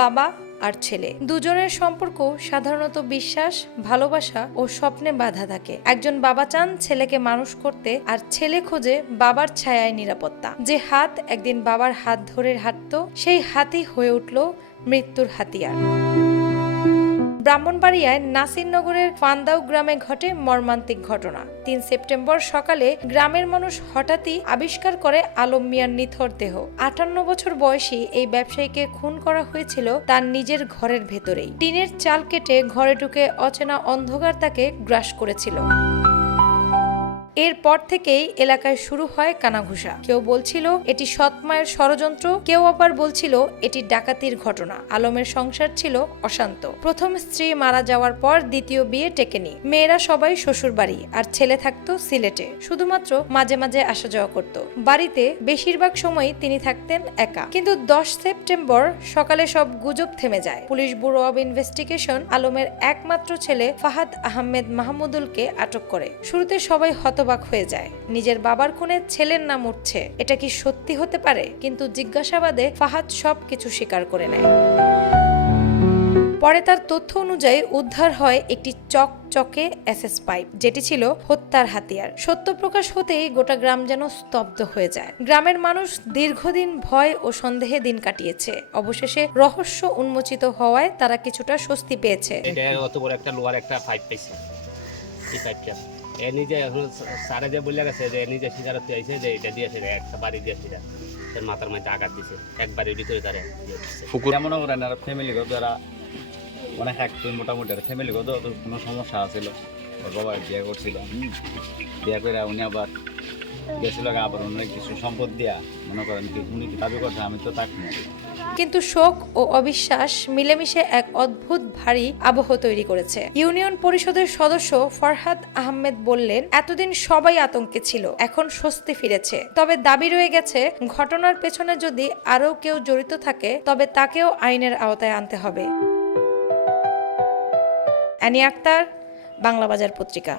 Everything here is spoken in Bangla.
বাবা আর ছেলে দুজনের সম্পর্ক সাধারণত বিশ্বাস, ভালোবাসা ও স্বপ্নে বাঁধা থাকে। একজন বাবা চান ছেলেকে মানুষ করতে, আর ছেলে খোঁজে বাবার ছায়ায় নিরাপত্তা। যে হাত একদিন বাবার হাত ধরে হাঁটতো, সেই হাতই হয়ে উঠল মৃত্যুর হাতিয়ার। ব্রাহ্মণবাড়িয়ায় নাসিরনগরের ফান্দাও গ্রামে ঘটে মর্মান্তিক ঘটনা। ৩ সেপ্টেম্বর সকালে গ্রামের মানুষ হঠাৎই আবিষ্কার করে আলম মিয়ার নিথর দেহ। ৫৮ বছর বয়সী এই ব্যবসায়ীকে খুন করা হয়েছিল তার নিজের ঘরের ভেতরেই। টিনের চাল কেটে ঘরে ঢুকে অচেনা অন্ধকার তাকে গ্রাস করেছিল। এরপর থেকেই এলাকায় শুরু হয় কানাঘুষা। কেউ বলছিল এটি সৎ মায়ের ষড়যন্ত্র, কেউ আবার বলছিল এটি ডাকাতির ঘটনা। আলমের সংসার ছিল অশান্ত। প্রথম স্ত্রী মারা যাওয়ার পর দ্বিতীয় বিয়ে টেকেনি। মেয়েরা সবাই শ্বশুর বাড়ি, আর ছেলে থাকতো সিলেটে। শুধুমাত্র মাঝে মাঝে আসা যাওয়া করত। বাড়িতে বেশিরভাগ সময়ই তিনি থাকতেন একা। কিন্তু ১০ সেপ্টেম্বর সকালে সব গুজব থেমে যায়। পুলিশ ব্যুরো অব ইনভেস্টিগেশন আলমের একমাত্র ছেলে ফাহাদ আহমেদ মাহমুদুলকে আটক করে। শুরুতে সবাই হতবাক হয়ে যায়। নিজের বাবার খুনে ছেলের নাম উঠছে, এটা কি সত্যি হতে পারে? কিন্তু জিজ্ঞাসাবাদে ফাহাদ সবকিছু স্বীকার করে নেয়। পরে তার তথ্য অনুযায়ী উদ্ধার হয় একটি চকচকে এসএস পাইপ, যেটি ছিল হত্যার হাতিয়ার। সত্য প্রকাশ হতেই গোটা গ্রাম যেন স্তব্ধ হয়ে যায়। গ্রামের মানুষ দীর্ঘদিন ভয় ও সন্দেহে দিন কাটিয়েছে। অবশেষে রহস্য উন্মোচিত হওয়ায় তারা কিছুটা স্বস্তি পেয়েছে। এটা অত বড় একটা লোহার একটা পাইপ পাইছে। এই পাইপটা এ নিজে সারা যে বলে গেছে যে নিজে সিজারত আইছে, যে এটা দিয়েছে একটা বাড়ি দিয়েছে, তার মাথার মধ্যে আঘাত দিছে, একবারের ভিতরে তারা ফুকুর এমন করেন আর ফ্যামিলিগত যারা অনেক থাকতো, মোটামুটি আর ফ্যামিলিগত কোনো সমস্যা আছিল। ওর বাবা বিয়ে করছিল, বিয়ে করে উনি আবার গেছিল, আবার অনেক কিছু সম্পদ দিয়া মনে করেন কি উনি দাবি করছে আমি তো তাক না। কিন্তু শোক ও অবিশ্বাস মিলেমিশে এক অদ্ভুত ভারী আবহ তৈরি করেছে। ইউনিয়ন পরিষদের সদস্য ফরহাদ আহমেদ বললেন, এতদিন সবাই আতঙ্কে ছিল, এখন স্বস্তি ফিরেছে। তবে দাবি রয়ে গেছে, ঘটনার পেছনে যদি আরও কেউ জড়িত থাকে তবে তাকেও আইনের আওতায় আনতে হবে। অ্যানি আক্তার, বাংলা বাজার পত্রিকা।